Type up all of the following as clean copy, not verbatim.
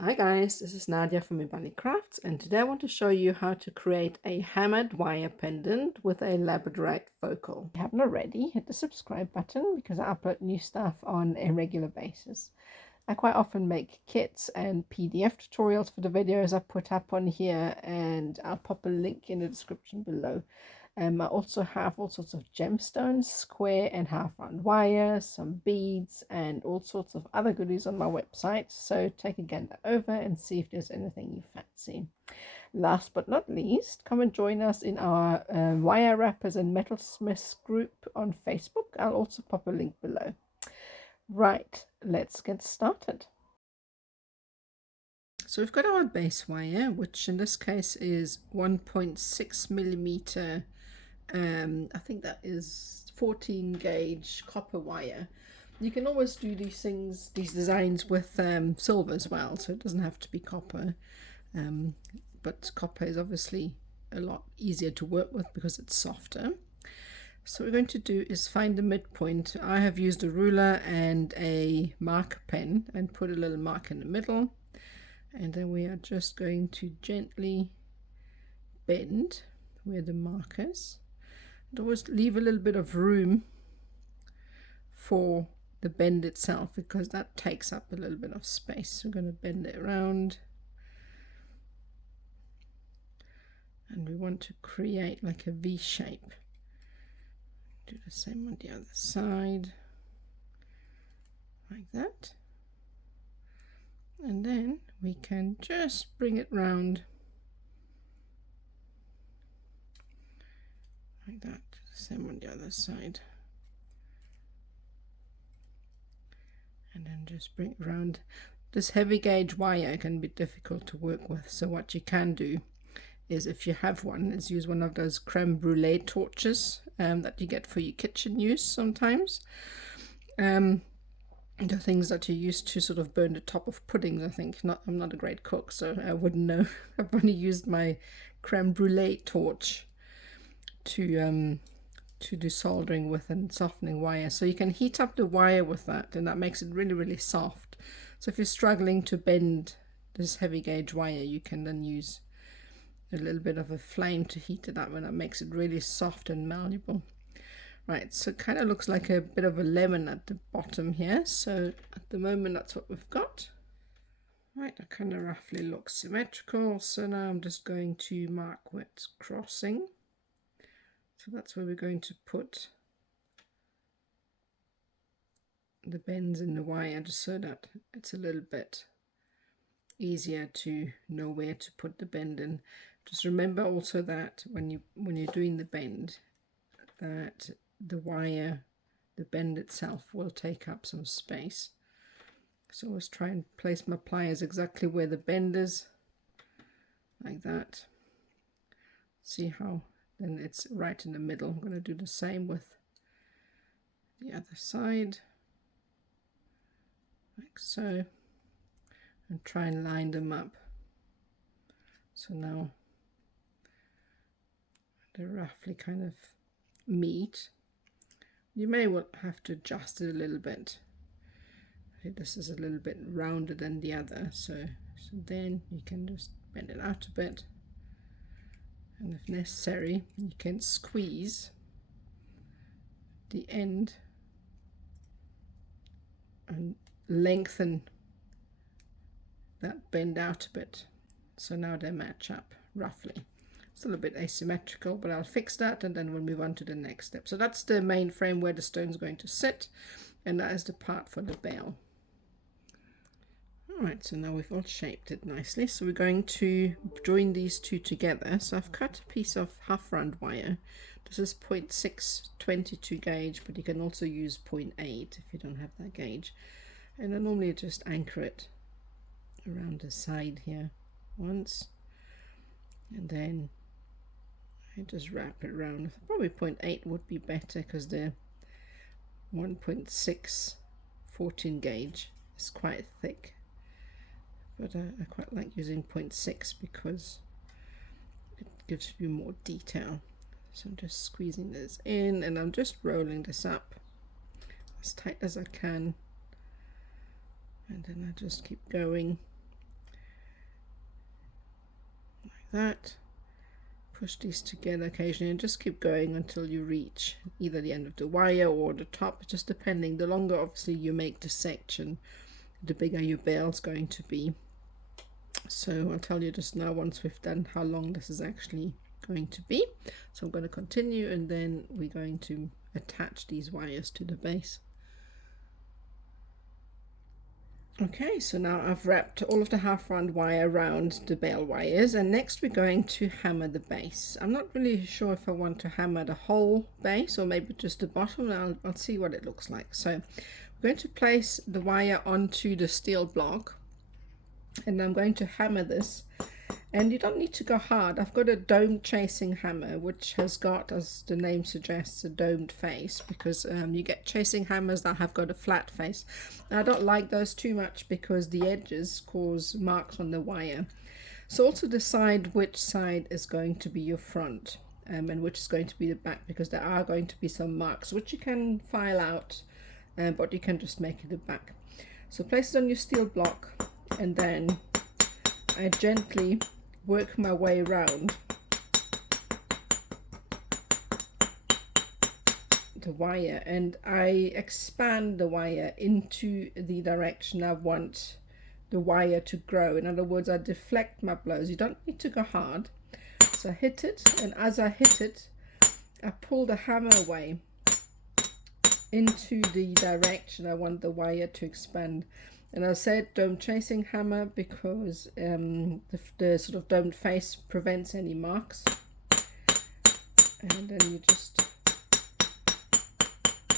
Hi guys, this is Nadia from Imbali Crafts, and today I want to show you how to create a hammered wire pendant with a labradorite focal. If you haven't already, hit the subscribe button because I upload new stuff on a regular basis. I quite often make kits and PDF tutorials for the videos I put up on here, and I'll pop a link in the description below. I also have all sorts of gemstones, square and half round wire, some beads, and all sorts of other goodies on my website. So take a gander over and see if there's anything you fancy. Last but not least, come and join us in our wire wrappers and metalsmiths group on Facebook. I'll also pop a link below. Right, let's get started. So we've got our base wire, which in this case is 1.6 millimeter. I think that is 14 gauge copper wire. You can always do these designs with silver as well, so it doesn't have to be copper. But copper is obviously a lot easier to work with because it's softer. So what we're going to do is find the midpoint. I have used a ruler and a marker pen and put a little mark in the middle, and then we are just going to gently bend where the mark is. And always leave a little bit of room for the bend itself because that takes up a little bit of space. So we're going to bend it around, and we want to create like a V shape. Do the same on the other side, like that, and then we can just bring it round like that. Same on the other side, and then just bring it round. This heavy gauge wire can be difficult to work with, so what you can do is, if you have one, is use one of those creme brulee torches that you get for your kitchen use sometimes. The things that you use to sort of burn the top of puddings, I think. I'm not a great cook, so I wouldn't know. I've only used my creme brulee torch to do soldering with and softening wire. So you can heat up the wire with that, and that makes it really, really soft. So if you're struggling to bend this heavy gauge wire, you can then use a little bit of a flame to heat it up, and that makes it really soft and malleable. Right, so it kind of looks like a bit of a lemon at the bottom here. So at the moment that's what we've got. Right, that kind of roughly looks symmetrical. So now I'm just going to mark where it's crossing. So that's where we're going to put the bends in the wire, just so that it's a little bit easier to know where to put the bend in. Just remember also that when you're doing the bend, that the wire, the bend itself, will take up some space. So let's try and place my pliers exactly where the bend is, like that. See how then it's right in the middle. I'm going to do the same with the other side, like so, and try and line them up. So now they roughly kind of meet. You may have to adjust it a little bit. This is a little bit rounder than the other, so then you can just bend it out a bit, and if necessary you can squeeze the end and lengthen that bend out a bit. So now they match up roughly. It's a little bit asymmetrical, but I'll fix that and then we'll move on to the next step. So that's the main frame where the stone's going to sit, and that is the part for the bell. Alright, so now we've all shaped it nicely. So we're going to join these two together. So I've cut a piece of half round wire. This is 0.622 gauge, but you can also use 0.8 if you don't have that gauge. And I normally just anchor it around the side here once, and then I just wrap it around. Probably 0.8 would be better because the 1.6 14 gauge is quite thick, but I quite like using 0.6 because it gives you more detail. So I'm just squeezing this in, and I'm just rolling this up as tight as I can, and then I just keep going that. Push these together occasionally and just keep going until you reach either the end of the wire or the top, just depending. The longer obviously you make the section, the bigger your bale's going to be. So I'll tell you just now once we've done how long this is actually going to be. So I'm going to continue, and then we're going to attach these wires to the base. Okay, so now I've wrapped all of the half round wire around the bale wires, and next we're going to hammer the base. I'm not really sure if I want to hammer the whole base or maybe just the bottom. I'll see what it looks like. So I'm going to place the wire onto the steel block, and I'm going to hammer this. And you don't need to go hard. I've got a domed chasing hammer, which has got, as the name suggests, a domed face, because you get chasing hammers that have got a flat face. I don't like those too much because the edges cause marks on the wire. So also decide which side is going to be your front and which is going to be the back, because there are going to be some marks which you can file out, but you can just make it the back. So place it on your steel block, and then I gently work my way around the wire, and I expand the wire into the direction I want the wire to grow. In other words, I deflect my blows. You don't need to go hard. So I hit it, and as I hit it, I pull the hammer away into the direction I want the wire to expand. And I said domed chasing hammer because the sort of domed face prevents any marks. And then you just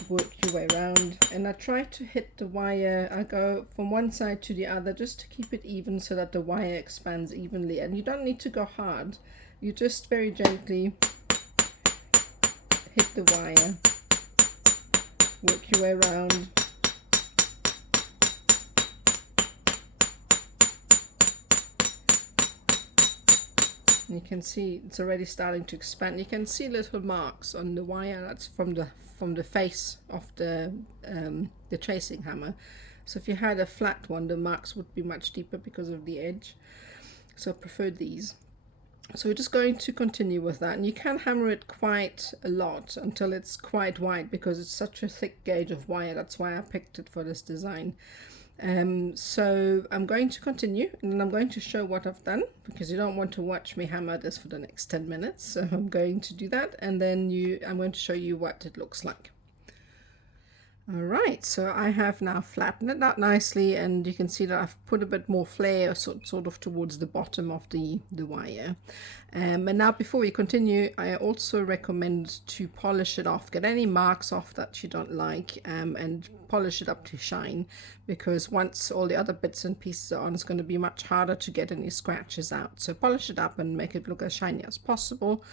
work your way around. And I try to hit the wire. I go from one side to the other just to keep it even so that the wire expands evenly. And you don't need to go hard. You just very gently hit the wire, work your way around. You can see it's already starting to expand. You can see little marks on the wire. That's from the face of the chasing hammer. So if you had a flat one, the marks would be much deeper because of the edge. So I prefer these. So we're just going to continue with that, and you can hammer it quite a lot until it's quite wide because it's such a thick gauge of wire. That's why I picked it for this design. So I'm going to continue, and then I'm going to show what I've done, because you don't want to watch me hammer this for the next 10 minutes. So I'm going to do that, and then I'm going to show you what it looks like. Alright, so I have now flattened it out nicely, and you can see that I've put a bit more flare sort of towards the bottom of the wire. And now before we continue, I also recommend to polish it off, get any marks off that you don't like, and polish it up to shine, because once all the other bits and pieces are on, it's going to be much harder to get any scratches out. So polish it up and make it look as shiny as possible.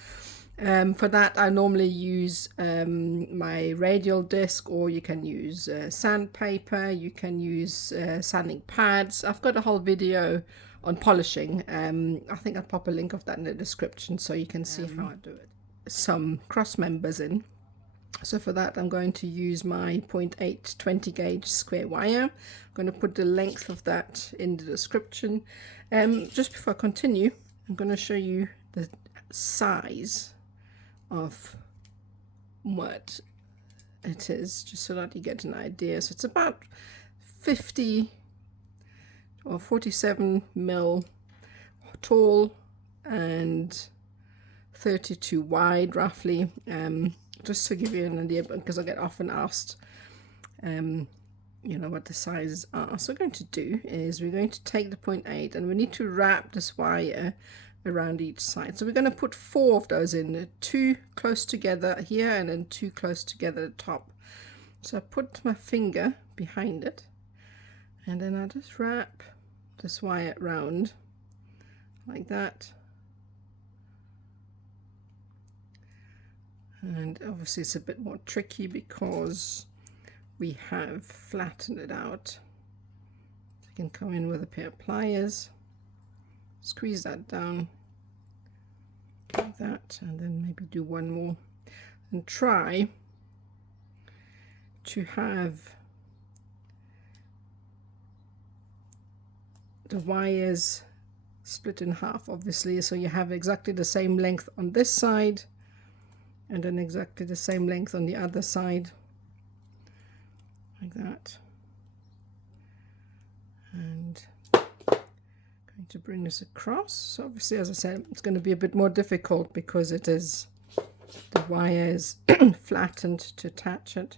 For that I normally use my radial disc, or you can use sandpaper, you can use sanding pads. I've got a whole video on polishing. I think I'll pop a link of that in the description so you can see how I do it. Some cross members in. So for that I'm going to use my 0.8 20 gauge square wire. I'm going to put the length of that in the description. Just before I continue, I'm going to show you the size of what it is, just so that you get an idea. So it's about 50 or 47 mil tall and 32 wide roughly, just to give you an idea, because I get often asked you know what the sizes are. So what we're going to do is we're going to take the 0.8 and we need to wrap this wire around each side. So we're going to put 4 of those in, 2 close together here and then 2 close together at the top. So I put my finger behind it, and then I just wrap this wire around like that. And obviously it's a bit more tricky because we have flattened it out. So you can come in with a pair of pliers, squeeze that down like that, and then maybe do one more, and try to have the wires split in half, obviously, so you have exactly the same length on this side and then exactly the same length on the other side, like that. And going to bring this across. So obviously, as I said, it's going to be a bit more difficult because it is, the wire is flattened to attach it.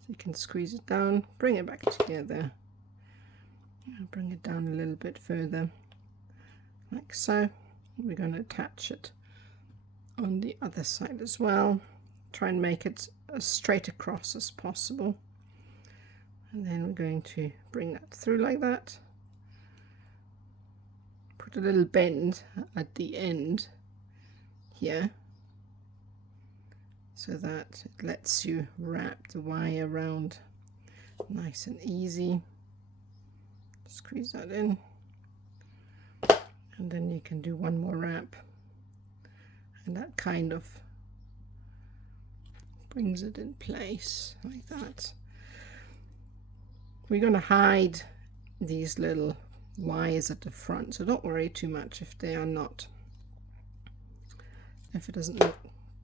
So you can squeeze it down, bring it back together, and bring it down a little bit further, like so. We're going to attach it on the other side as well. Try and make it as straight across as possible. And then we're going to bring that through like that. Put a little bend at the end here, so that it lets you wrap the wire around nice and easy. Squeeze that in, and then you can do one more wrap, and that kind of brings it in place like that. We're going to hide these little wires at the front, so don't worry too much if they are not, if it doesn't look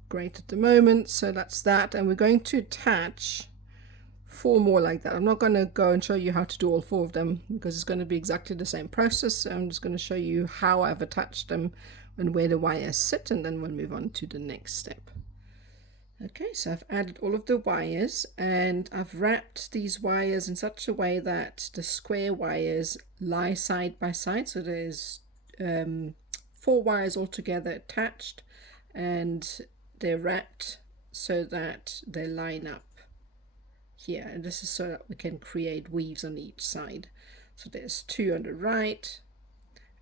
great at the moment. So that's that, and we're going to attach 4 more like that. I'm not going to go and show you how to do all 4 of them because it's going to be exactly the same process. So I'm just going to show you how I've attached them and where the wires sit, and then we'll move on to the next step. Okay, so I've added all of the wires, and I've wrapped these wires in such a way that the square wires lie side by side. So there's 4 wires all together attached, and they're wrapped so that they line up here. And this is so that we can create weaves on each side. So there's 2 on the right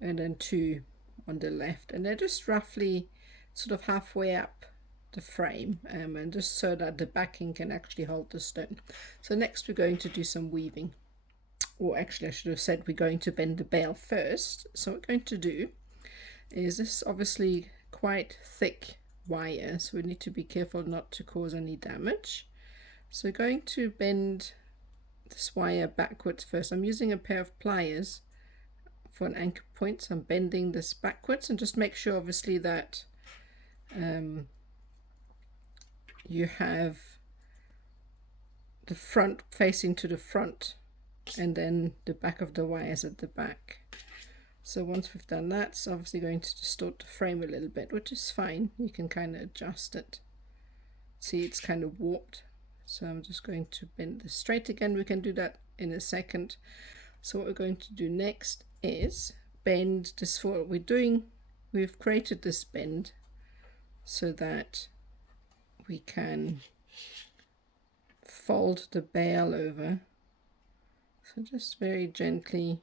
and then 2 on the left, and they're just roughly sort of halfway up the frame, and just so that the backing can actually hold the stone. So next we're going to do some weaving, or actually I should have said we're going to bend the bale first. So what we're going to do is, this is obviously quite thick wire, so we need to be careful not to cause any damage. So we're going to bend this wire backwards first. I'm using a pair of pliers for an anchor point, so I'm bending this backwards, and just make sure obviously that you have the front facing to the front and then the back of the wires at the back. So once we've done that, it's obviously going to distort the frame a little bit, which is fine. You can kind of adjust it. See, it's kind of warped. So I'm just going to bend this straight again. We can do that in a second. So what we're going to do next is bend this. For what we're doing, we've created this bend so that we can fold the bale over. So just very gently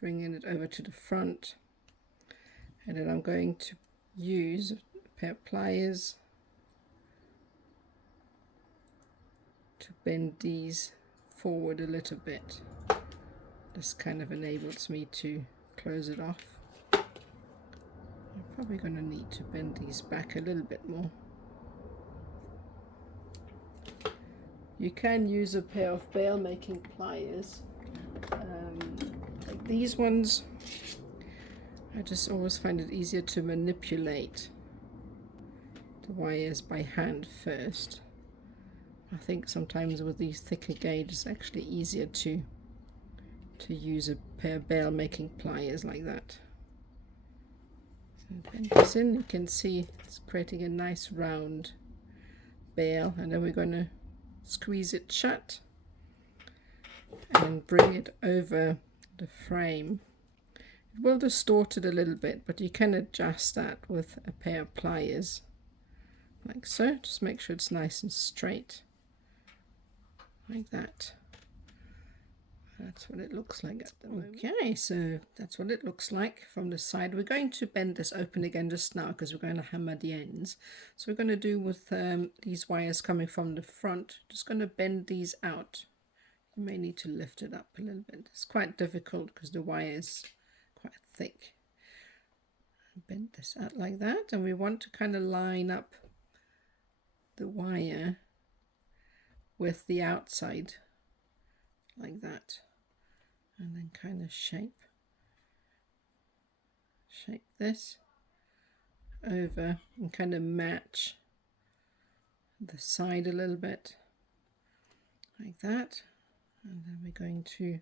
bringing it over to the front, and then I'm going to use a pair of pliers to bend these forward a little bit. This kind of enables me to close it off. I'm probably going to need to bend these back a little bit more. You can use a pair of bale making pliers, like these ones. I just always find it easier to manipulate the wires by hand first. I think sometimes with these thicker gauges it's actually easier to use a pair of bale making pliers like that. So bend this in, you can see it's creating a nice round bale, and then we're going to squeeze it shut and bring it over the frame. It will distort it a little bit, but you can adjust that with a pair of pliers like so. Just make sure it's nice and straight like that. That's what it looks like at the moment. Okay, so that's what it looks like from the side. We're going to bend this open again just now because we're going to hammer the ends. So we're going to do with these wires coming from the front, just going to bend these out. You may need to lift it up a little bit. It's quite difficult because the wire is quite thick. Bend this out like that, and we want to kind of line up the wire with the outside like that, and then kind of shape shape this over and kind of match the side a little bit like that, and then we're going to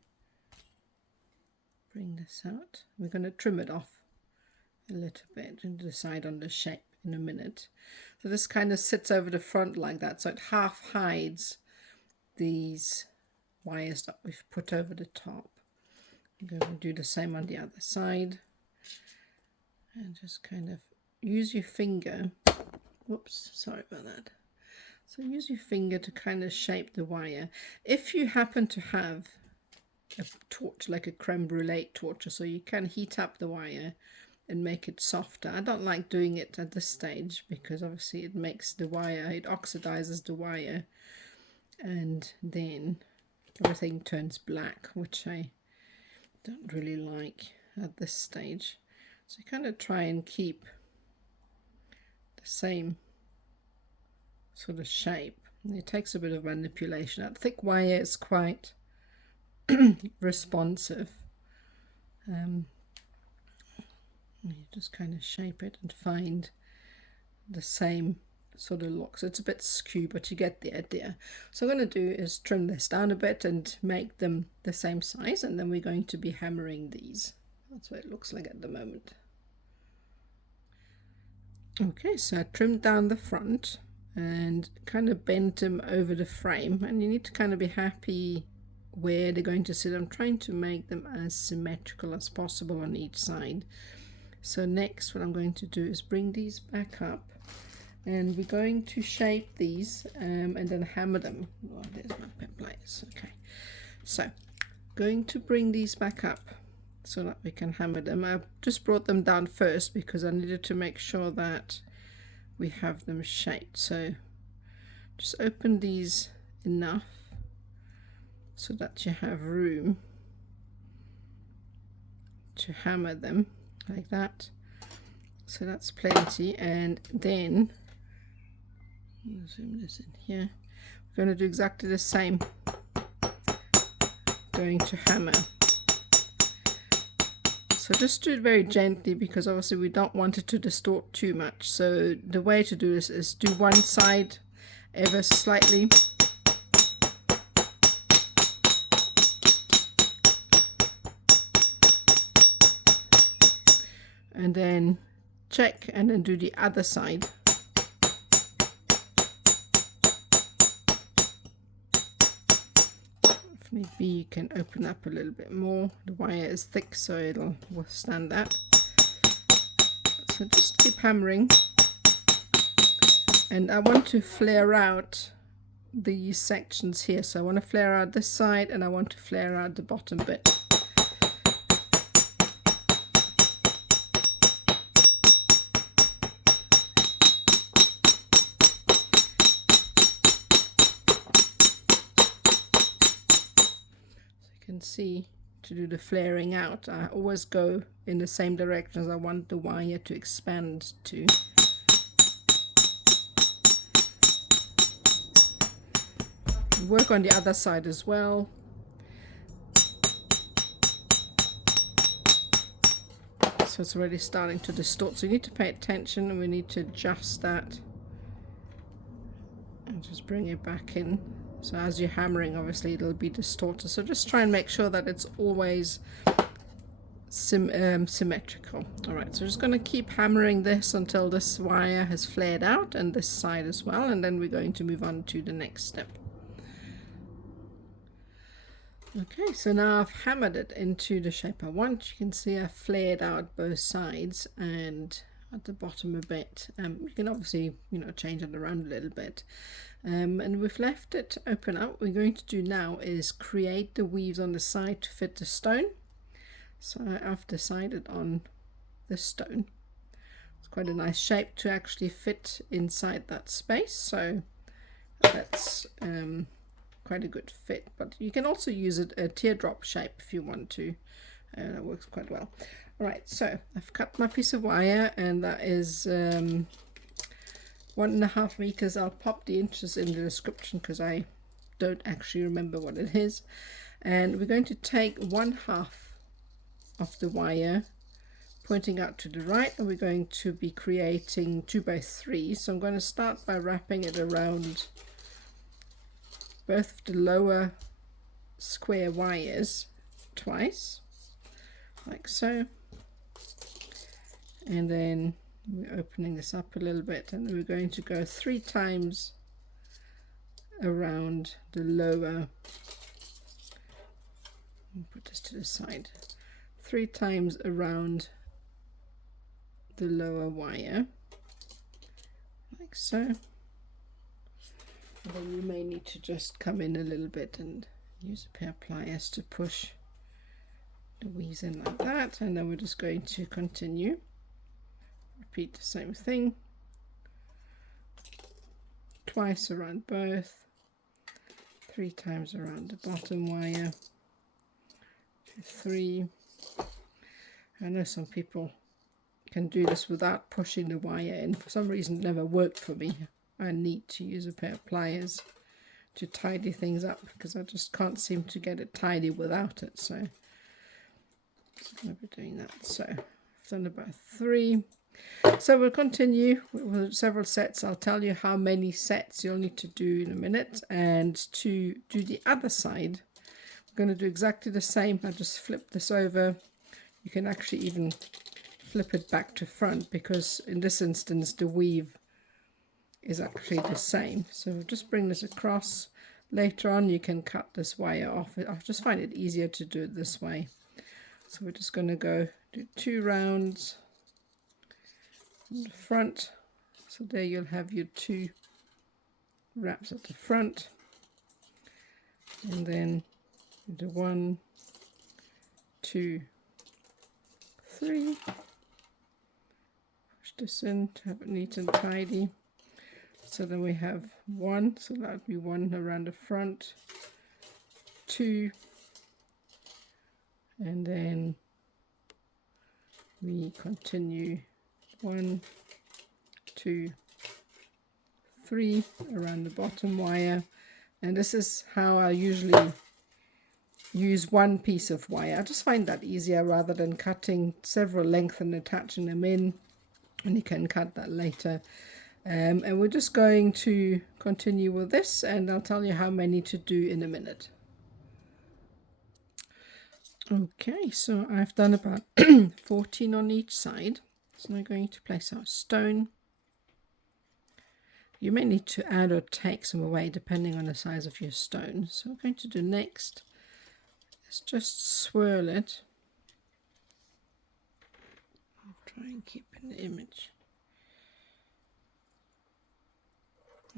bring this out. We're going to trim it off a little bit and decide on the shape in a minute. So this kind of sits over the front like that, so it half hides these wires that we've put over the top. I'm going to do the same on the other side, and just kind of use your finger, whoops, sorry about that. So use your finger to kind of shape the wire. If you happen to have a torch, like a creme brulee torch, so you can heat up the wire and make it softer. I don't like doing it at this stage because obviously it makes the wire, it oxidizes the wire, and then everything turns black, which I don't really like at this stage. So kind of try and keep the same sort of shape. And it takes a bit of manipulation. That thick wire is quite responsive. You just kind of shape it and find the same sort of look. So it's a bit skew, but you get the idea. So what I'm going to do is trim this down a bit and make them the same size, and then we're going to be hammering these. That's what it looks like at the moment. Okay, so I trimmed down the front and kind of bent them over the frame, and you need to kind of be happy where they're going to sit. I'm trying to make them as symmetrical as possible on each side. So next what I'm going to do is bring these back up, and we're going to shape these and then hammer them. Oh, there's my pen pliers. Okay, so going to bring these back up so that we can hammer them. I just brought them down first because I needed to make sure that we have them shaped. So just open these enough so that you have room to hammer them like that. So that's plenty, and then I'll zoom this in here. We're going to do exactly the same. Going to hammer. So just do it very gently because obviously we don't want it to distort too much. So the way to do this is do one side ever slightly, and then check and then do the other side. If need be, you can open up a little bit more. The wire is thick, so it'll withstand that. So just keep hammering, and I want to flare out these sections here. So I want to flare out this side, and I want to flare out the bottom bit. Can see to do the flaring out, I always go in the same direction as I want the wire to expand to. Work on the other side as well. So it's already starting to distort, so you need to pay attention, and we need to adjust that and just bring it back in. So as you're hammering, obviously it'll be distorted. So just try and make sure that it's always symmetrical. Alright, so just going to keep hammering this until this wire has flared out, and this side as well, and then we're going to move on to the next step. Okay, so now I've hammered it into the shape I want. You can see I've flared out both sides and at the bottom a bit. You can obviously, change it around a little bit. And we've left it open up. What we're going to do now is create the weaves on the side to fit the stone. So I've decided on the stone. It's quite a nice shape to actually fit inside that space. So that's quite a good fit. But you can also use a teardrop shape if you want to. That works quite well. Alright, so I've cut my piece of wire, and that is 1.5 meters. I'll pop the inches in the description because I don't actually remember what it is. And we're going to take 1/2 of the wire, pointing out to the right, and we're going to be creating 2 by 3. So I'm going to start by wrapping it around both the lower square wires twice, like so, and then we're opening this up a little bit, and then we're going to go 3 times around the lower, put this to the side, 3 times around the lower wire, like so. And then you may need to just come in a little bit and use a pair of pliers to push the weaves in like that, and then we're just going to continue, repeat the same thing twice around both, 3 times around the bottom wire, 3. I know some people can do this without pushing the wire in. For some reason it never worked for me. I need to use a pair of pliers to tidy things up because I just can't seem to get it tidy without it. So I'm going to be doing that. So I've done about 3. So we'll continue with several sets. I'll tell you how many sets you'll need to do in a minute. And to do the other side, we're going to do exactly the same. I just flip this over. You can actually even flip it back to front because in this instance the weave is actually the same. So just bring this across. Later on you can cut this wire off. I just find it easier to do it this way. So we're just going to go do 2 rounds in the front. So there you'll have your 2 wraps at the front, and then do 1, 2, 3. Push this in to have it neat and tidy. So then we have 1, so that would be 1 around the front, 2, and then we continue 1, 2, 3 around the bottom wire. And this is how I usually use one piece of wire. I just find that easier rather than cutting several lengths and attaching them in, and you can cut that later. And we're just going to continue with this, and I'll tell you how many to do in a minute. Okay, so I've done about 14 on each side. So now I'm going to place our stone. You may need to add or take some away depending on the size of your stone. So what I'm going to do next is just swirl it. I'll try and keep in the image.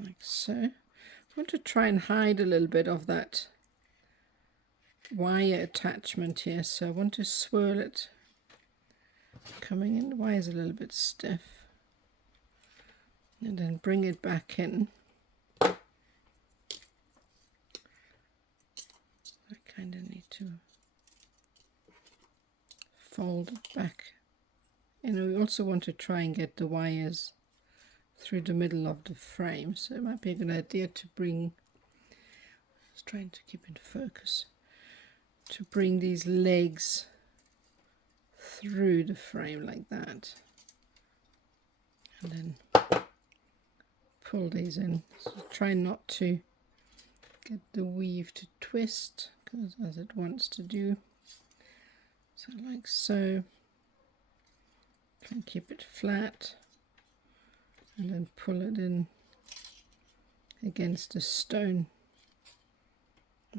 Like so. I want to try and hide a little bit of that wire attachment here, so I want to swirl it coming in. The wire is a little bit stiff, and then bring it back in. I kind of need to fold it back. And we also want to try and get the wires through the middle of the frame, so it might be a good idea to bring, just trying to keep in focus, to bring these legs through the frame like that, and then pull these in. So try not to get the weave to twist, because as it wants to do. So like so, try and keep it flat, and then pull it in against the stone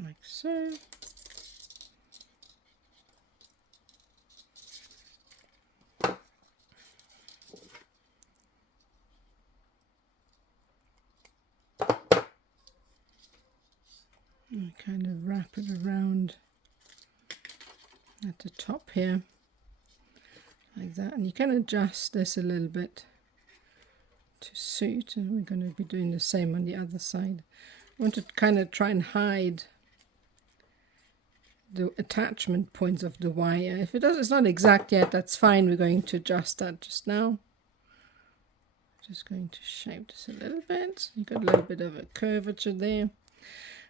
like so. And kind of wrap it around at the top here like that, and you can adjust this a little bit to suit, and we're going to be doing the same on the other side. I want to kind of try and hide the attachment points of the wire. If it does, it's not exact yet, that's fine. We're going to adjust that just now. Just going to shape this a little bit. You've got a little bit of a curvature there.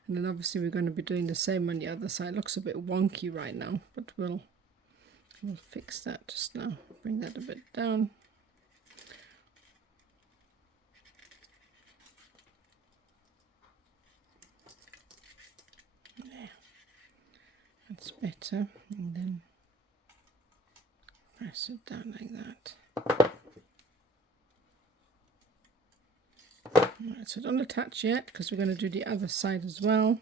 And then obviously we're going to be doing the same on the other side. It looks a bit wonky right now, but we'll We'll fix that just now. Bring that a bit down. There. That's better. And then press it down like that. Right, so don't attach yet because we're going to do the other side as well.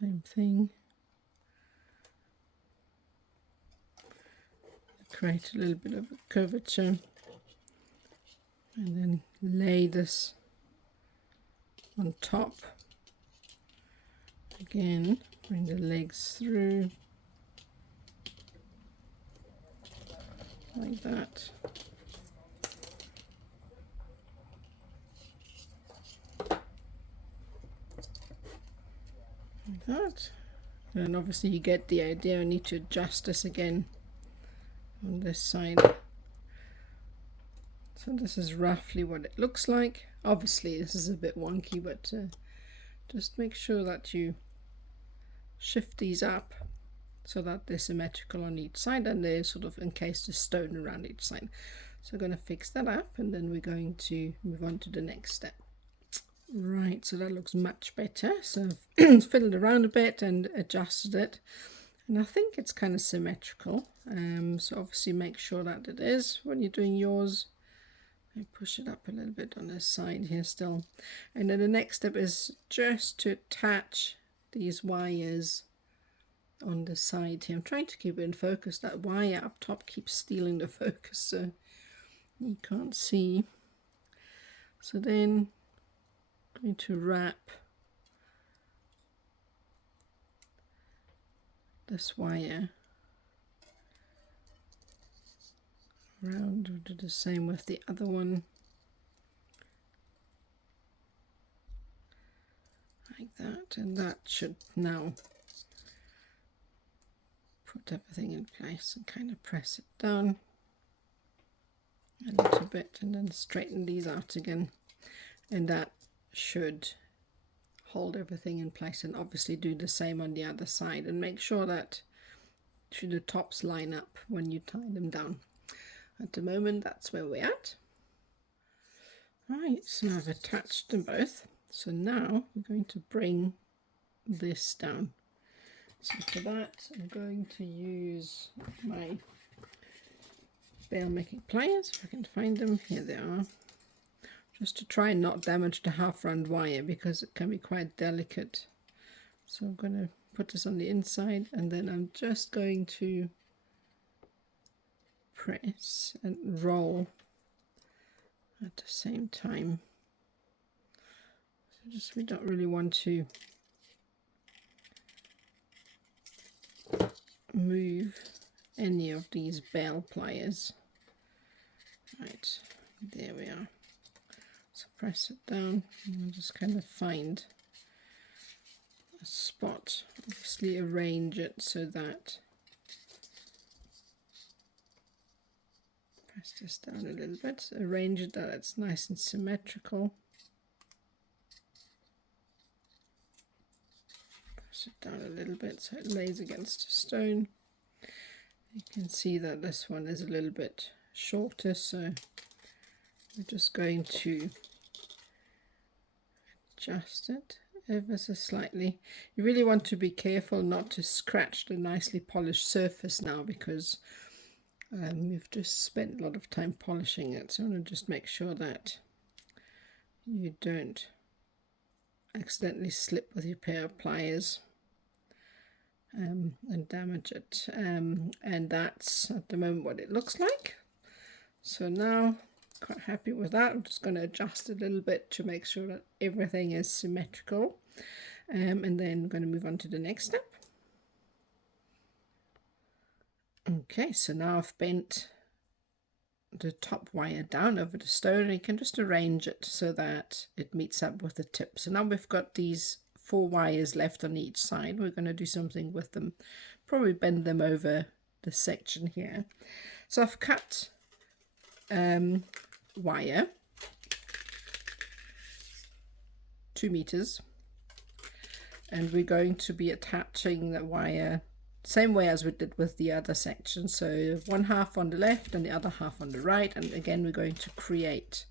Same thing. Create a little bit of a curvature and then lay this on top. Again, bring the legs through like that. Like that. And obviously you get the idea. I need to adjust this again on this side. So this is roughly what it looks like. Obviously this is a bit wonky, but just make sure that you shift these up so that they're symmetrical on each side and they're sort of encased as stone around each side. So we're going to fix that up and then we're going to move on to the next step. Right, so that looks much better. So I've fiddled around a bit and adjusted it, and I think it's kind of symmetrical. So obviously make sure that it is when you're doing yours. I push it up a little bit on this side here still. And then the next step is just to attach these wires on the side here. I'm trying to keep it in focus. That wire up top keeps stealing the focus, so you can't see. So then I'm going to wrap this wire around. We'll do the same with the other one, like that, and that should now put everything in place and kind of press it down a little bit and then straighten these out again, and that should hold everything in place. And obviously do the same on the other side and make sure that the tops line up when you tie them down. At the moment that's where we're at. Right, so I've attached them both. So now we're going to bring this down. So for that I'm going to use my bail making pliers, if I can find them. Here they are. Just to try and not damage the half round wire because it can be quite delicate. So I'm going to put this on the inside and then I'm just going to press and roll at the same time. So just, we don't really want to move any of these bail pliers. Right, there we are. So press it down and just kind of find a spot. Obviously arrange it so that, press this down a little bit, arrange it that it's nice and symmetrical. Press it down a little bit so it lays against a stone. You can see that this one is a little bit shorter, so we're just going to adjust it ever so slightly. You really want to be careful not to scratch the nicely polished surface now because we've just spent a lot of time polishing it. So I want to just make sure that you don't accidentally slip with your pair of pliers and damage it. And that's at the moment what it looks like. So now, quite happy with that. I'm just going to adjust it a little bit to make sure that everything is symmetrical, and then I'm going to move on to the next step. Okay, so now I've bent the top wire down over the stone and you can just arrange it so that it meets up with the tip. So now we've got these 4 wires left on each side. We're going to do something with them, probably bend them over the section here. So I've cut wire 2 meters, and we're going to be attaching the wire same way as we did with the other section. So one half on the left and the other half on the right, and again we're going to create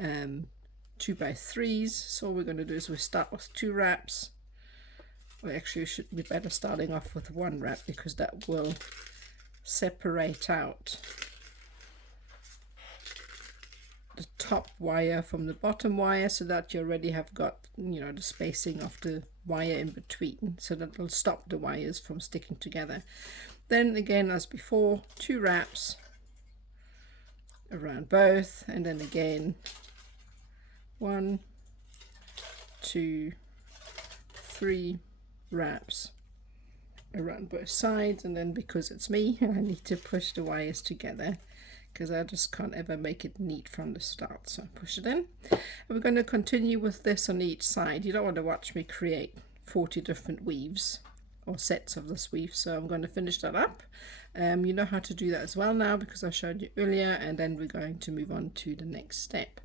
2x3s. So all we're going to do is we start with 2 wraps. Well, actually it should be better starting off with 1 wrap, because that will separate out the top wire from the bottom wire, so that you already have got, you know, the spacing of the wire in between, so that will stop the wires from sticking together. Then again, as before, 2 wraps around both, and then again 1, 2, 3 wraps around both sides. And then, because it's me, I need to push the wires together, because I just can't ever make it neat from the start. So I push it in, and we're going to continue with this on each side. You don't want to watch me create 40 different weaves or sets of this weave, so I'm going to finish that up. You know how to do that as well now, because I showed you earlier, and then we're going to move on to the next step.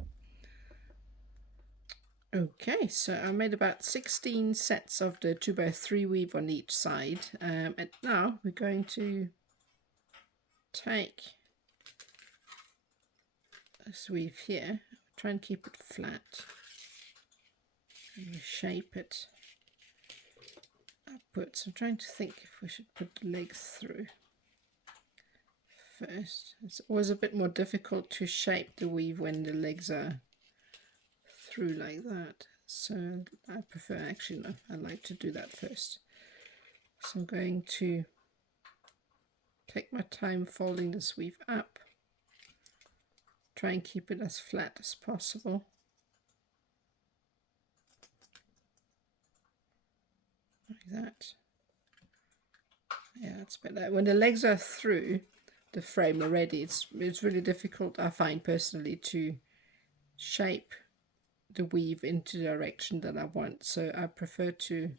Okay, so I made about 16 sets of the 2x3 weave on each side, and now we're going to take this weave here, try and keep it flat, and we shape it upwards. I'm trying to think if we should put the legs through first. It's always a bit more difficult to shape the weave when the legs are through like that, so I prefer, actually no, I like to do that first. So I'm going to take my time folding this weave up, try and keep it as flat as possible. Like that. Yeah, it's better. When the legs are through the frame already, it's really difficult, I find personally, to shape the weave into the direction that I want. So I prefer to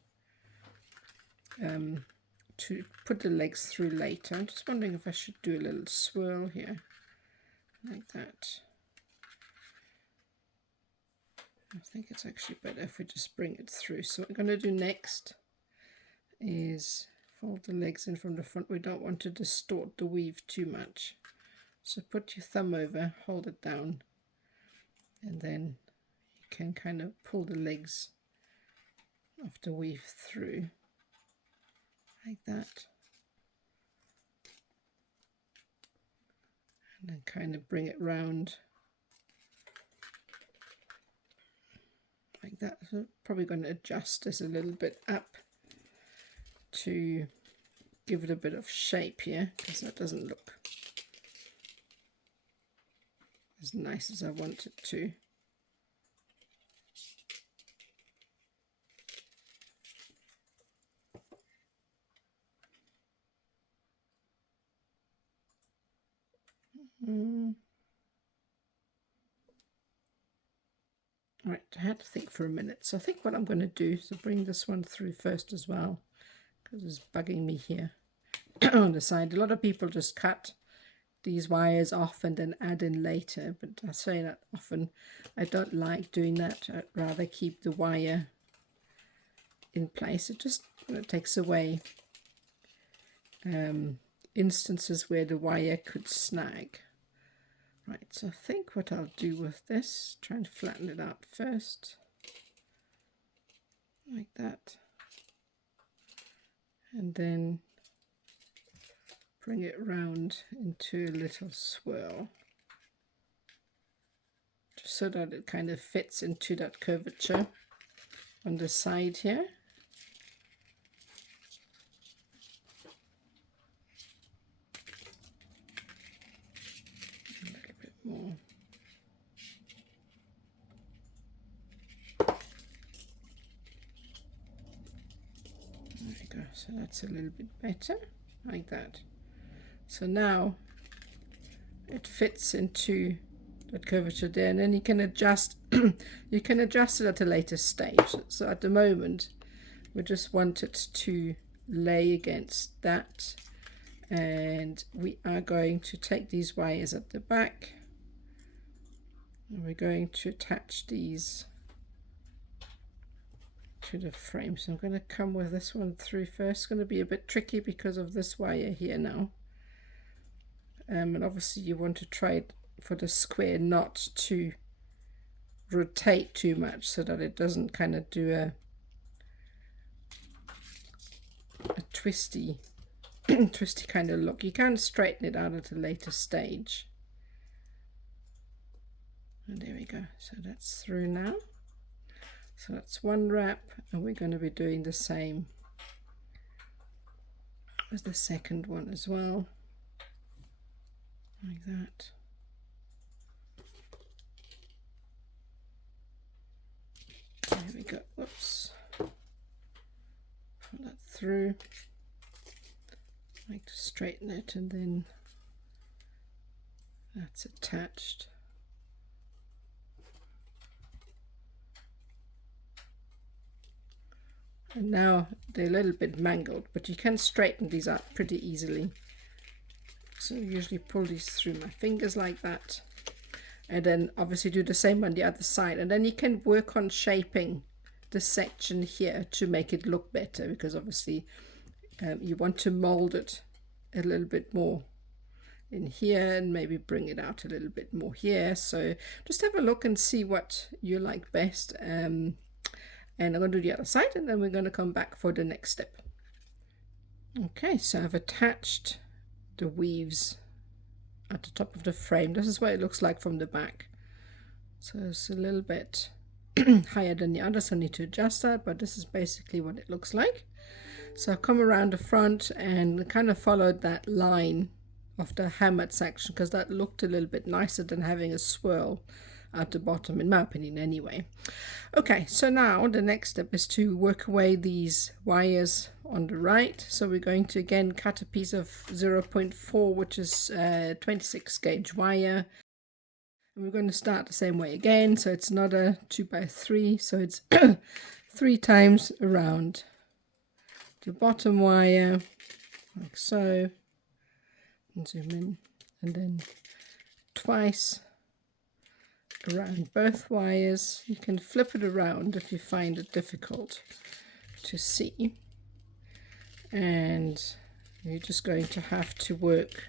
put the legs through later. I'm just wondering if I should do a little swirl here, like that. I think it's actually better if we just bring it through. So what we're going to do next is fold the legs in from the front. We don't want to distort the weave too much. So put your thumb over, hold it down, and then you can kind of pull the legs of the weave through, like that. And then kind of bring it round like that. So probably going to adjust this a little bit up to give it a bit of shape here, because that doesn't look as nice as I want it to. Right, I had to think for a minute. So I think what I'm going to do is bring this one through first as well, because it's bugging me here on the side. A lot of people just cut these wires off and then add in later, but I say that often. I don't like doing that. I'd rather keep the wire in place. It just takes away instances where the wire could snag. Right, so I think what I'll do with this, try and flatten it out first, like that, and then bring it round into a little swirl, just so that it kind of fits into that curvature on the side here. More. There we go, so that's a little bit better, like that. So now it fits into that curvature there, and then you can adjust you can adjust it at a later stage. So at the moment we just want it to lay against that, and we are going to take these wires at the back, and we're going to attach these to the frame. So I'm going to come with this one through first. It's going to be a bit tricky because of this wire here now. And obviously you want to try it for the square not to rotate too much so that it doesn't kind of do a twisty twisty kind of look. You can straighten it out at a later stage. And there we go. So that's through now. So that's one wrap, and we're going to be doing the same as the second one as well, like that. There we go. Whoops. Pull that through. I like to straighten it, and then that's attached. And now they're a little bit mangled, but you can straighten these out pretty easily. So I usually pull these through my fingers like that, and then obviously do the same on the other side, and then you can work on shaping the section here to make it look better, because obviously you want to mold it a little bit more in here and maybe bring it out a little bit more here. So just have a look and see what you like best. And I'm going to do the other side, and then we're going to come back for the next step. Okay, so I've attached the weaves at the top of the frame. This is what it looks like from the back. So it's a little bit higher than the others. I need to adjust that, but this is basically what it looks like. So I've come around the front and kind of followed that line of the hammered section, because that looked a little bit nicer than having a swirl at the bottom, in my opinion anyway. Okay, so now the next step is to work away these wires on the right. So we're going to again cut a piece of 0.4, which is 26 gauge wire, and we're going to start the same way again. So it's not a 2x3, so it's 3 times around the bottom wire, like so, and zoom in, and then twice around both wires. You can flip it around if you find it difficult to see, and you're just going to have to work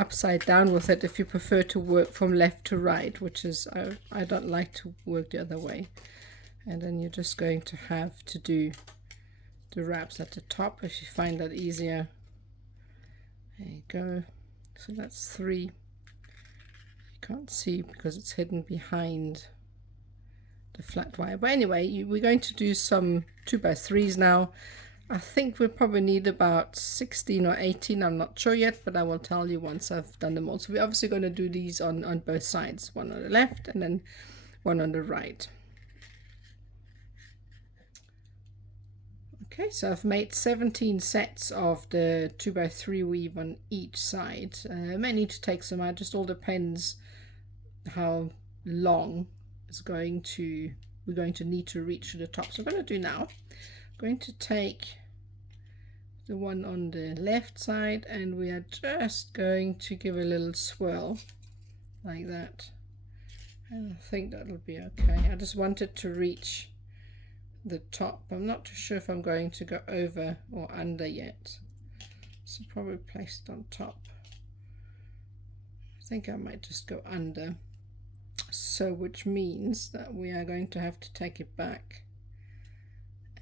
upside down with it if you prefer to work from left to right, which is I don't like to work the other way. And then you're just going to have to do the wraps at the top if you find that easier. There you go. So that's 3. Can't see because it's hidden behind the flat wire, but anyway, we're going to do some 2x3s now. I think we'll probably need about 16 or 18, I'm not sure yet, but I will tell you once I've done them all. So we're obviously going to do these on both sides, one on the left and then one on the right. Okay, so I've made 17 sets of the 2x3 weave on each side. I may need to take some out, just all depends how long we're going to need to reach to the top. So I'm going to do now, I'm going to take the one on the left side, and we are just going to give a little swirl like that, and I think that'll be okay. I just wanted to reach the top. I'm not too sure if I'm going to go over or under yet, so probably place it on top. I think I might just go under, so which means that we are going to have to take it back,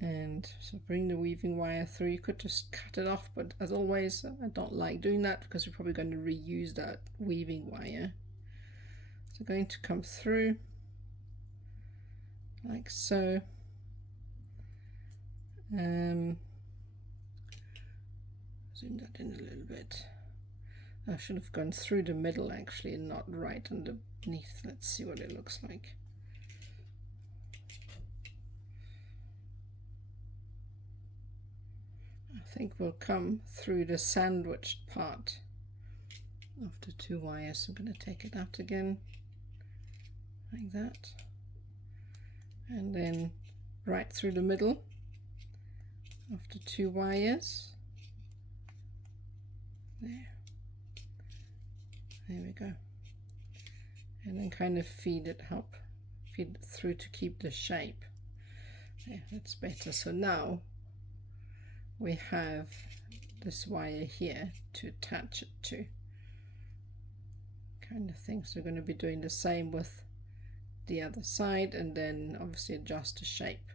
and so bring the weaving wire through. You could just cut it off, but as always I don't like doing that because we're probably going to reuse that weaving wire. So going to come through like so. Zoom that in a little bit. I should have gone through the middle actually and not right underneath. Let's see what it looks like. I think we'll come through the sandwiched part of the 2 wires. I'm going to take it out again like that, and then right through the middle of the 2 wires. There we go. And then kind of feed it through to keep the shape. Yeah, that's better. So now we have this wire here to attach it to, kind of thing. So we're going to be doing the same with the other side, and then obviously adjust the shape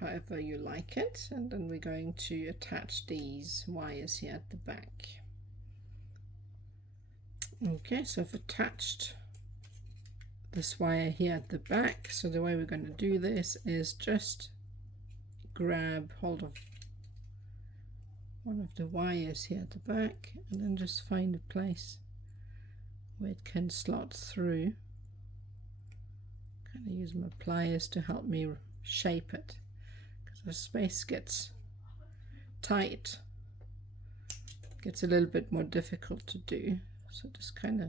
however you like it. And then we're going to attach these wires here at the back. Okay, so I've attached this wire here at the back. So the way we're going to do this is just grab hold of one of the wires here at the back, and then just find a place where it can slot through. Kind of use my pliers to help me shape it, because the space gets tight, it gets a little bit more difficult to do. So just kind of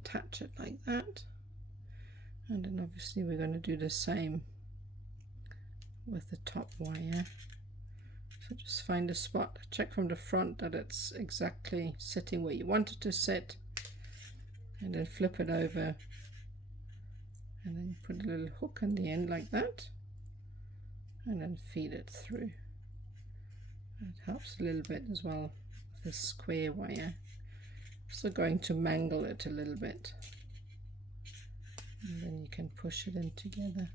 attach it like that, and then obviously we're going to do the same with the top wire. So just find a spot, check from the front that it's exactly sitting where you want it to sit, and then flip it over, and then put a little hook on the end like that, and then feed it through. It helps a little bit as well with this square wire. So going to mangle it a little bit, and then you can push it in together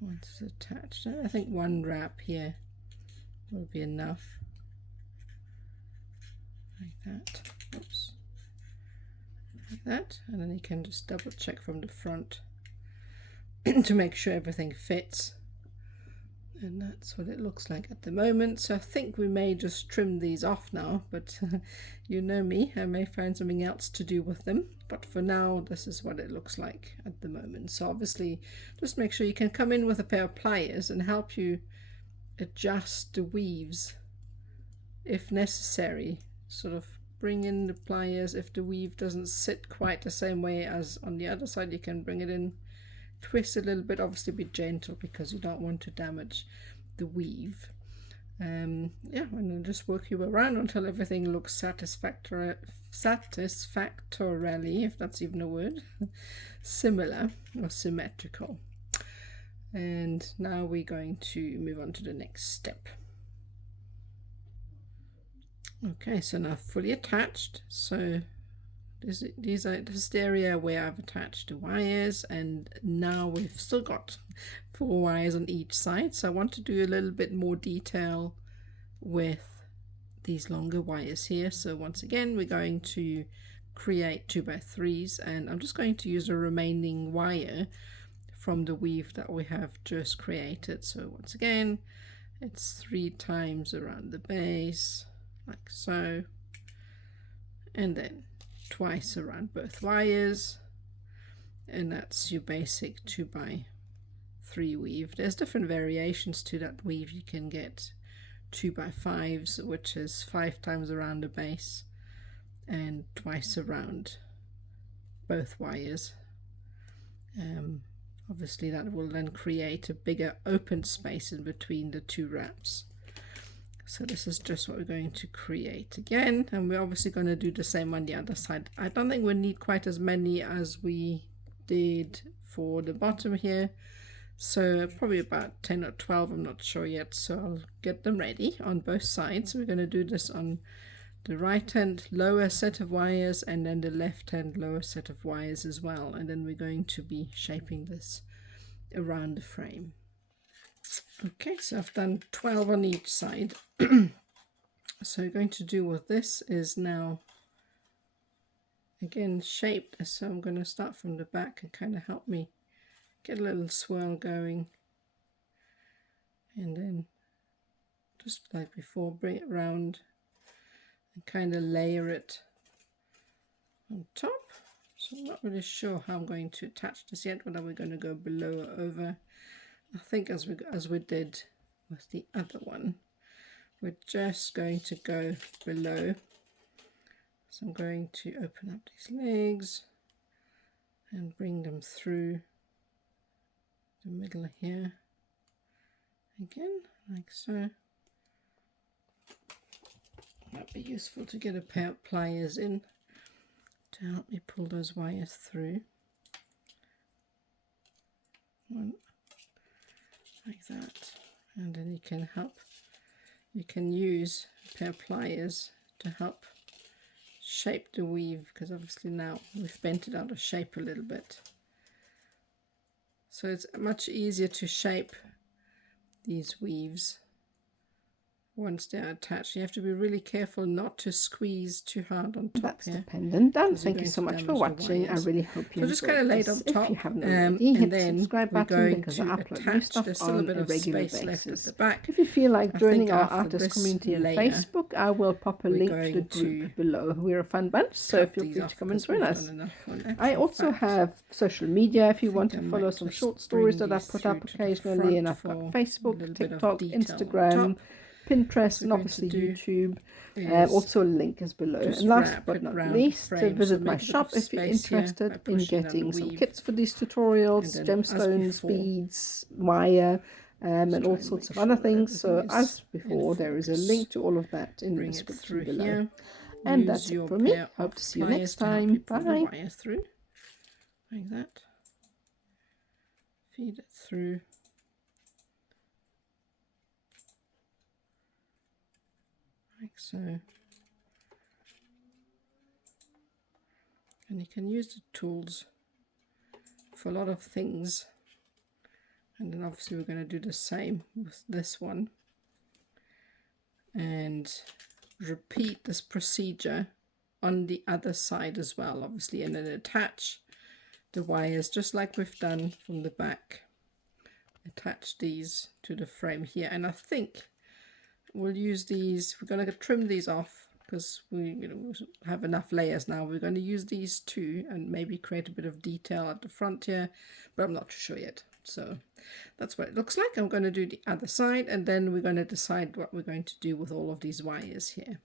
once it's attached. I think one wrap here will be enough, like that. Oops. Like that, and then you can just double check from the front to make sure everything fits, and that's what it looks like at the moment. So I think we may just trim these off now, but you know me, I may find something else to do with them, but for now this is what it looks like at the moment. So obviously just make sure you can come in with a pair of pliers and help you adjust the weaves if necessary. Sort of bring in the pliers if the weave doesn't sit quite the same way as on the other side. You can bring it in, twist a little bit, obviously be gentle because you don't want to damage the weave. Yeah, and then just work you around until everything looks satisfactorily, if that's even a word, similar or symmetrical. And now we're going to move on to the next step. Okay, so now fully attached. So this is the area where I've attached the wires, and now we've still got 4 wires on each side. So I want to do a little bit more detail with these longer wires here. So once again, we're going to create 2x3s, and I'm just going to use a remaining wire from the weave that we have just created. So once again, it's 3 times around the base, like so, and then twice around both wires, and that's your basic 2x3 weave. There's different variations to that weave. You can get 2x5s, which is 5 times around the base and twice around both wires. Obviously that will then create a bigger open space in between the 2 wraps. So this is just what we're going to create again, and we're obviously going to do the same on the other side. I don't think we'll need quite as many as we did for the bottom here, so probably about 10 or 12, I'm not sure yet. So I'll get them ready on both sides. So we're going to do this on the right hand lower set of wires, and then the left hand lower set of wires as well, and then we're going to be shaping this around the frame. Okay, so I've done 12 on each side. So we're going to do with this is now again shape this. So I'm going to start from the back and kind of help me get a little swirl going, and then just like before, bring it round and kind of layer it on top. So I'm not really sure how I'm going to attach this yet, whether we're going to go below or over. I think as we did with the other one, we're just going to go below. So I'm going to open up these legs and bring them through the middle here again, like so. Might be useful to get a pair of pliers in to help me pull those wires through. one like that, and then you can use a pair of pliers to help shape the weave, because obviously now we've bent it out of shape a little bit. So it's much easier to shape these weaves once they're attached. You have to be really careful not to squeeze too hard on top. That's here, the pendant done. Thank you so much for watching. I really hope you enjoyed just kind of laid this. on top. If you haven't already, hit the subscribe button because I upload new There's stuff still a on bit a of regular space left at basis. the back. If you feel like joining our after artist this community on layer, Facebook, I will pop a link to the group below. We're a fun bunch, so feel free to come and join us. I also have social media if you want to follow some short stories that I put up occasionally, and I've got Facebook, TikTok, Instagram, Pinterest, and obviously YouTube. Also a link is below. And last but not least, visit my shop if you're interested in getting some kits for these tutorials, gemstones, beads, wire, and all sorts of other things. So as before, there is a link to all of that in the description below. And that's it from me. Hope to see you next time. Bye. Through like that. Feed it through. Like so. And you can use the tools for a lot of things. And then obviously we're going to do the same with this one. And repeat this procedure on the other side as well, obviously. And then attach the wires just like we've done from the back. Attach these to the frame here. And I think we'll use these, we're going to trim these off because we have enough layers now. We're going to use these two and maybe create a bit of detail at the front here, but I'm not too sure yet. So that's what it looks like. I'm going to do the other side, and then we're going to decide what we're going to do with all of these wires here.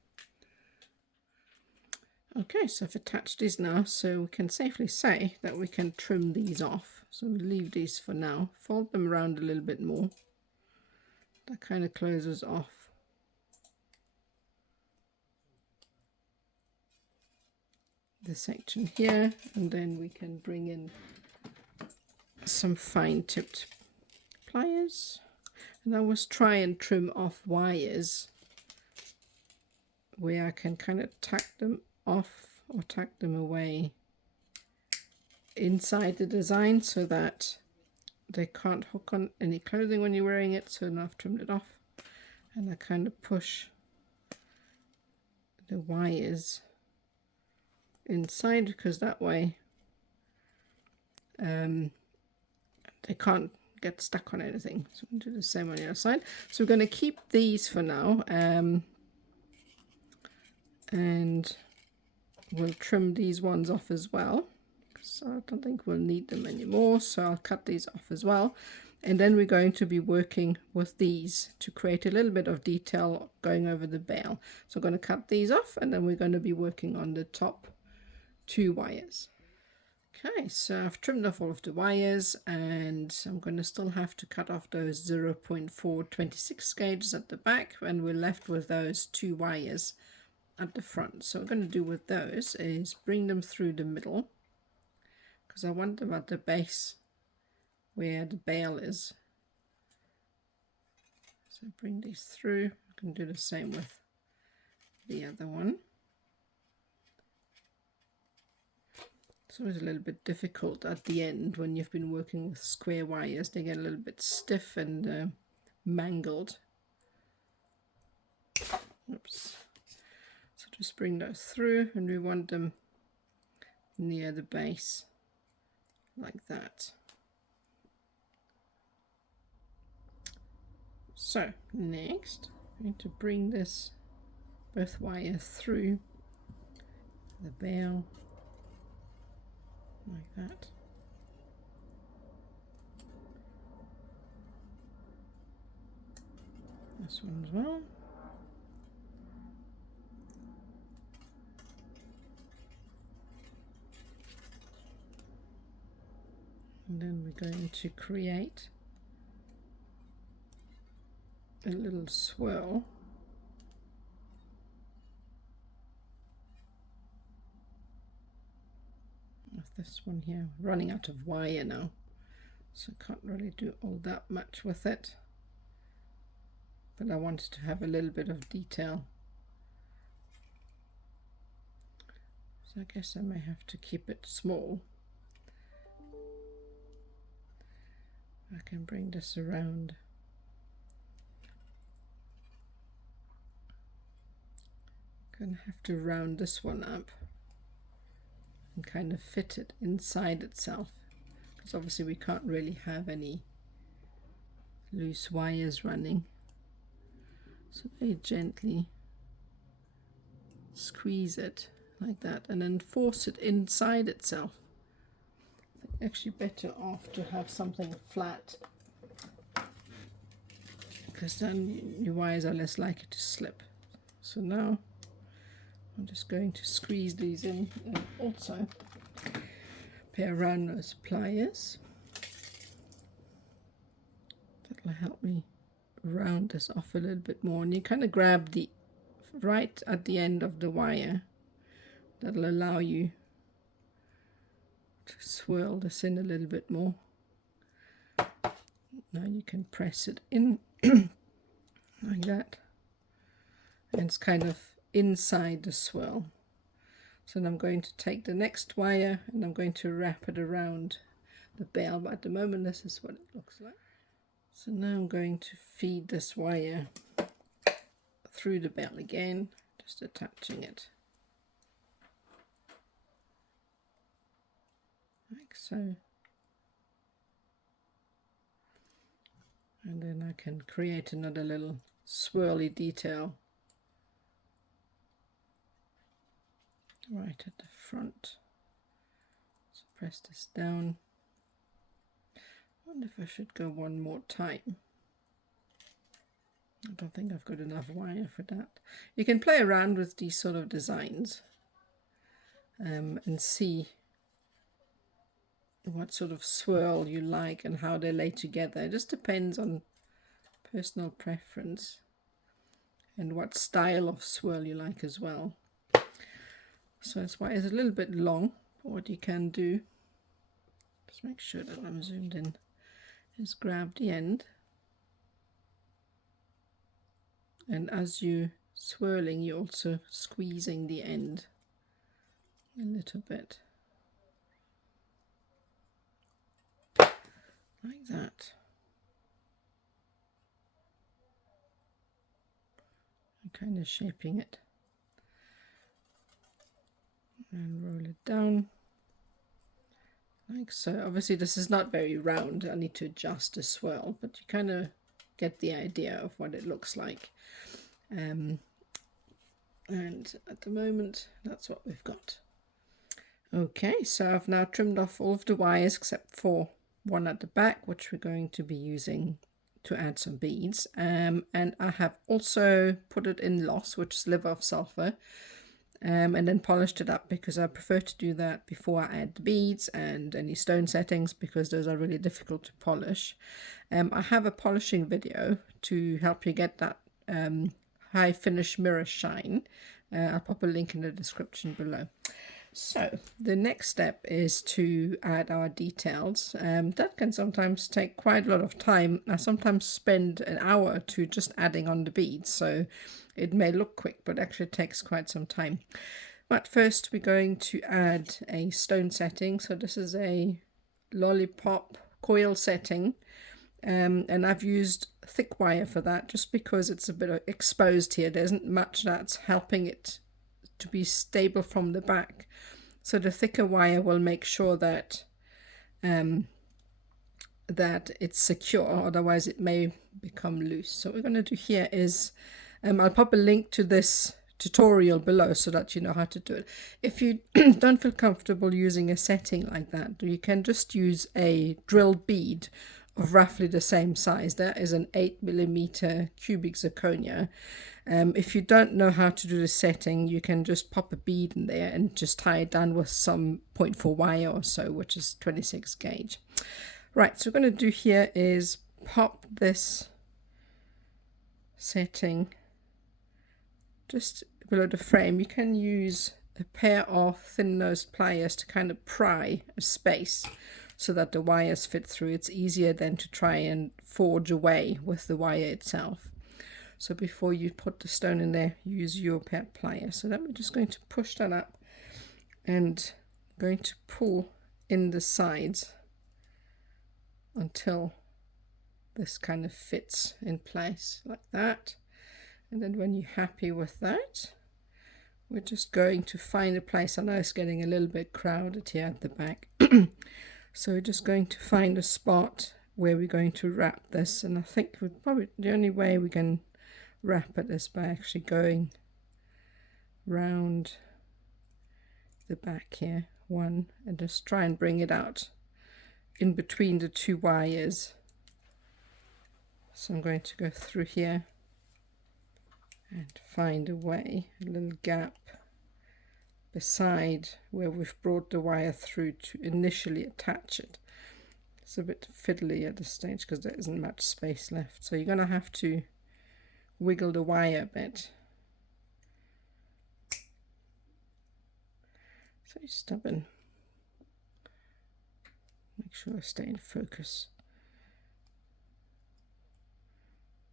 Okay, so I've attached these now, so we can safely say that we can trim these off. So we leave these for now, fold them around a little bit more. That kind of closes off the section here, and then we can bring in some fine tipped pliers, and I always try and trim off wires where I can kind of tack them off or tack them away inside the design so that they can't hook on any clothing when you're wearing it. So now I've trimmed it off, and I kind of push the wires inside, because that way they can't get stuck on anything. So we'll do the same on the other side. So we're going to keep these for now, and we'll trim these ones off as well, so I don't think we'll need them anymore. So I'll cut these off as well, and then we're going to be working with these to create a little bit of detail going over the bail. So I'm going to cut these off, and then we're going to be working on the top two wires. Okay, so I've trimmed off all of the wires, and I'm going to still have to cut off those 0.426 gauges at the back, and we're left with those two wires at the front. So what I'm going to do with those is bring them through the middle, because I want them at the base where the bail is. So bring these through. I can do the same with the other one. It's always a little bit difficult at the end when you've been working with square wires. They get a little bit stiff and mangled. Oops. So just bring those through, and we want them near the base like that. So next we need to bring this both wires through the bail like that. This one as well. And then we're going to create a little swirl with this one here. Running out of wire now, so I can't really do all that much with it, but I wanted to have a little bit of detail, so I guess I may have to keep it small. I can bring this around. Gonna have to round this one up and kind of fit it inside itself, because obviously we can't really have any loose wires running. So very gently squeeze it like that and then force it inside itself. Actually better off to have something flat, because then your wires are less likely to slip. So now I'm just going to squeeze these in, and also pair around those pliers. That'll help me round this off a little bit more, and you kind of grab the right at the end of the wire. That'll allow you to swirl this in a little bit more. Now you can press it in like that, and it's kind of inside the swirl. So then I'm going to take the next wire and I'm going to wrap it around the bell, but at the moment this is what it looks like. So now I'm going to feed this wire through the bell again, just attaching it like so, and then I can create another little swirly detail right at the front. So press this down. I wonder if I should go one more time. I don't think I've got enough wire for that. You can play around with these sort of designs and see what sort of swirl you like and how they lay together. It just depends on personal preference and what style of swirl you like as well. So that's why it's a little bit long. But what you can do, just make sure that I'm zoomed in, is grab the end, and as you're swirling you're also squeezing the end a little bit like that. I'm kind of shaping it and roll it down like so. Obviously this is not very round, I need to adjust the swirl, but you kind of get the idea of what it looks like. And at the moment that's what we've got. Okay, so I've now trimmed off all of the wires except for one at the back, which we're going to be using to add some beads, and I have also put it in loss, which is liver of sulfur, and then polished it up, because I prefer to do that before I add the beads and any stone settings, because those are really difficult to polish. I have a polishing video to help you get that high finish mirror shine. I'll pop a link in the description below. So the next step is to add our details. That can sometimes take quite a lot of time. I sometimes spend an hour or two just adding on the beads, so it may look quick, but actually it takes quite some time. But first we're going to add a stone setting. So this is a lollipop coil setting, and I've used thick wire for that just because it's a bit exposed here. There isn't much that's helping it to be stable from the back, so the thicker wire will make sure that that it's secure, otherwise it may become loose. So what we're going to do here is I'll pop a link to this tutorial below so that you know how to do it. If you don't feel comfortable using a setting like that, you can just use a drilled bead of roughly the same size. That is an 8mm cubic zirconia. If you don't know how to do the setting, you can just pop a bead in there and just tie it down with some 0.4 wire or so, which is 26 gauge. Right, so what we're going to do here is pop this setting just below the frame. You can use a pair of thin nosed pliers to kind of pry a space so that the wires fit through. It's easier than to try and forge away with the wire itself. So before you put the stone in there, use your pet plier. So then we're just going to push that up and going to pull in the sides until this kind of fits in place like that. And then when you're happy with that, we're just going to find a place. I know it's getting a little bit crowded here at the back. So we're just going to find a spot where we're going to wrap this. And I think probably the only way we can wrap it is by actually going round the back here, one, and just try and bring it out in between the two wires. So I'm going to go through here and find a way, a little gap beside where we've brought the wire through to initially attach it. It's a bit fiddly at this stage because there isn't much space left, so you're going to have to wiggle the wire a bit. So stubborn. Make sure I stay in focus,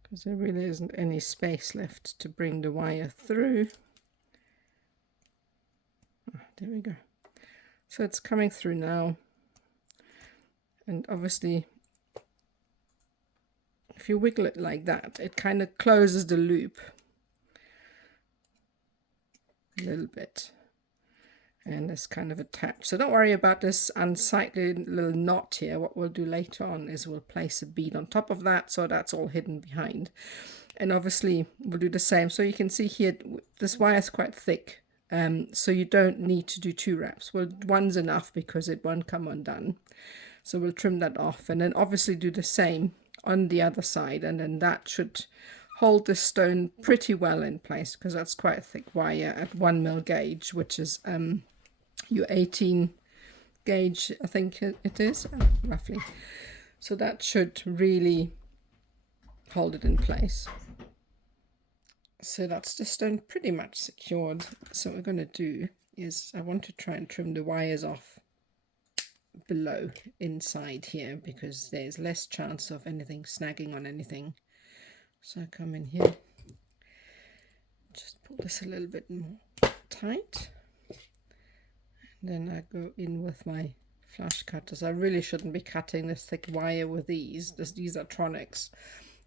because there really isn't any space left to bring the wire through. Oh, there we go. So it's coming through now, and obviously if you wiggle it like that, it kind of closes the loop a little bit, and it's kind of attached. So don't worry about this unsightly little knot here. What we'll do later on is we'll place a bead on top of that, so that's all hidden behind. And obviously we'll do the same. So you can see here, this wire is quite thick, so you don't need to do 2 wraps. Well, one's enough because it won't come undone. So we'll trim that off, and then obviously do the same on the other side, and then that should hold the stone pretty well in place, because that's quite a thick wire at 1mm gauge, which is your 18 gauge, I think it is, roughly. So that should really hold it in place. So that's the stone pretty much secured. So what we're going to do is I want to try and trim the wires off below inside here, because there's less chance of anything snagging on anything. So I come in here, just pull this a little bit more tight, and then I go in with my flash cutters. I really shouldn't be cutting this thick wire with these. These are tronics,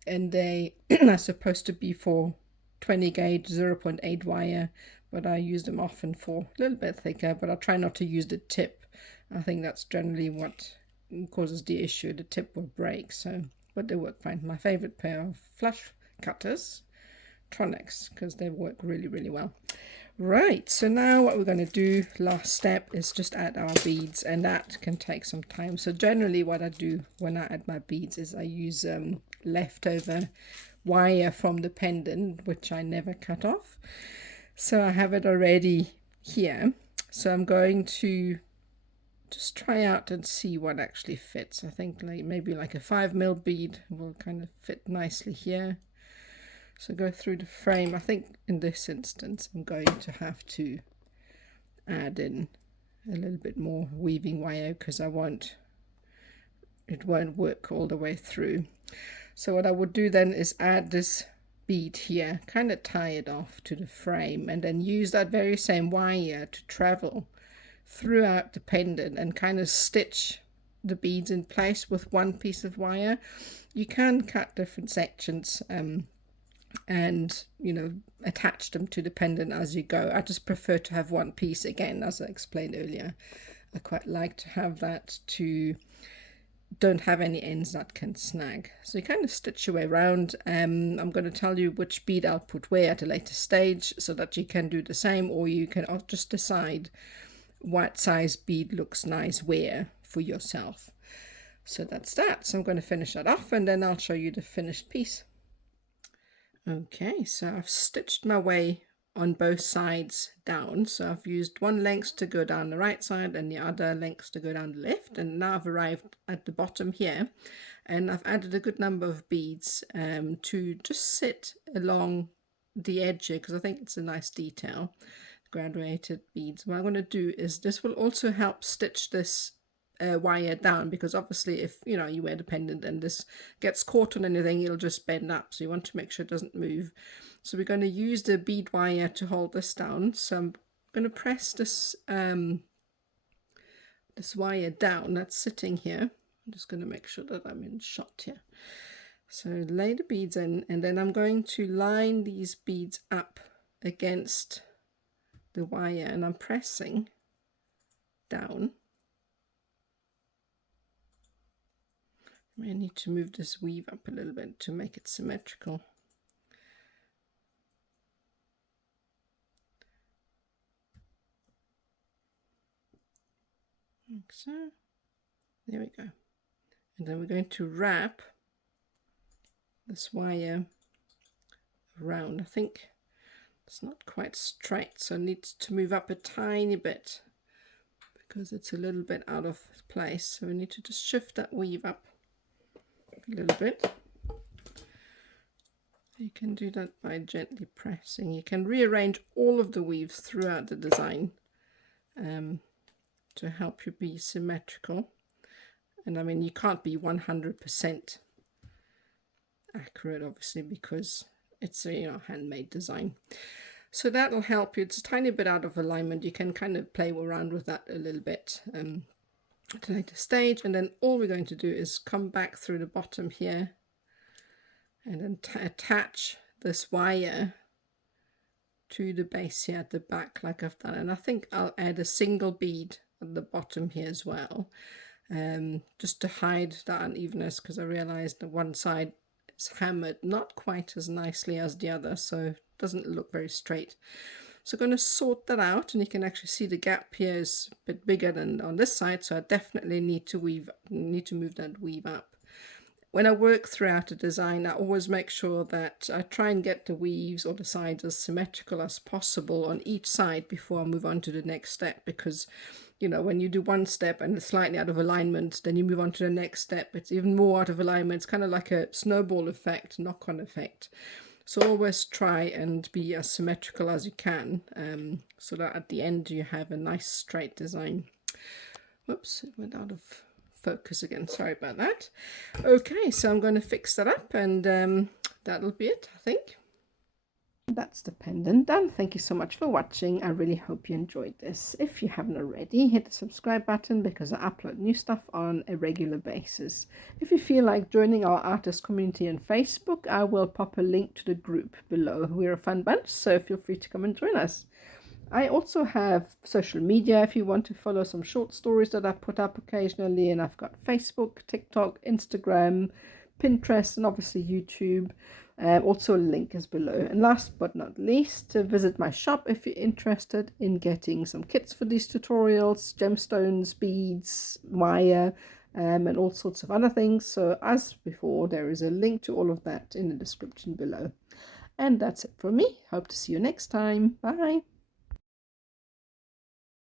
and they are supposed to be for 20 gauge 0.8 wire, but I use them often for a little bit thicker, but I try not to use the tip. I think that's generally what causes the issue. The tip will break, so, but they work fine. My favorite pair of flash cutters, tronics, because they work really, really well. Right, so now what we're going to do, last step, is just add our beads, and that can take some time. So generally what I do when I add my beads is I use leftover wire from the pendant, which I never cut off. So I have it already here. So I'm going to just try out and see what actually fits. I think maybe like a 5mm bead will kind of fit nicely here. So go through the frame. I think in this instance I'm going to have to add in a little bit more weaving wire, because it won't work all the way through. So what I would do then is add this bead here, kind of tie it off to the frame, and then use that very same wire to travel throughout the pendant and kind of stitch the beads in place with one piece of wire. You can cut different sections and attach them to the pendant as you go. I just prefer to have one piece. Again, as I explained earlier, I quite like to have that to don't have any ends that can snag. So you kind of stitch your way around. I'm going to tell you which bead I'll put where at a later stage, so that you can do the same, or you can just decide what size bead looks nice where for yourself. So that's that. So I'm going to finish that off, and then I'll show you the finished piece. Okay, so I've stitched my way on both sides down. So I've used one length to go down the right side and the other length to go down the left, and now I've arrived at the bottom here, and I've added a good number of beads to just sit along the edge here, because I think it's a nice detail. Graduated beads. What I'm going to do is this will also help stitch this wire down, because obviously if you wear the pendant and this gets caught on anything, it'll just bend up, so you want to make sure it doesn't move. So we're going to use the bead wire to hold this down. So I'm going to press this this wire down that's sitting here. I'm just going to make sure that I'm in shot here. So lay the beads in, and then I'm going to line these beads up against the wire, and I'm pressing down. I need to move this weave up a little bit to make it symmetrical. Like so. There we go. And then we're going to wrap this wire around. I think it's not quite straight, so it needs to move up a tiny bit because it's a little bit out of place. So we need to just shift that weave up a little bit. You can do that by gently pressing. You can rearrange all of the weaves throughout the design to help you be symmetrical. And I mean, you can't be 100% accurate, obviously, because it's a handmade design. So that'll help you. It's a tiny bit out of alignment. You can kind of play around with that a little bit at a later stage. And then all we're going to do is come back through the bottom here and then attach this wire to the base here at the back like I've done. And I think I'll add a single bead at the bottom here as well, just to hide that unevenness, because I realized that one side is hammered not quite as nicely as the other, so it doesn't look very straight. So I'm going to sort that out, and you can actually see the gap here is a bit bigger than on this side, so I definitely need to move that weave up. When I work throughout a design, I always make sure that I try and get the weaves or the sides as symmetrical as possible on each side before I move on to the next step, because when you do one step and it's slightly out of alignment, then you move on to the next step, it's even more out of alignment. It's kind of like a snowball effect, knock-on effect. So always try and be as symmetrical as you can, so that at the end you have a nice straight design. Whoops, it went out of focus again, sorry about that. Okay, so I'm going to fix that up, and that'll be it, I think. That's the pendant done. Thank you so much for watching. I really hope you enjoyed this. If you haven't already, hit the subscribe button, because I upload new stuff on a regular basis. If you feel like joining our artist community on Facebook, I will pop a link to the group below. We're a fun bunch, so feel free to come and join us. I also have social media if you want to follow some short stories that I put up occasionally, and I've got Facebook, TikTok, Instagram, Pinterest, and obviously YouTube. Also a link is below. And last but not least, visit my shop if you're interested in getting some kits for these tutorials, gemstones, beads, wire, and all sorts of other things. So as before, there is a link to all of that in the description below. And that's it from me. Hope to see you next time. Bye.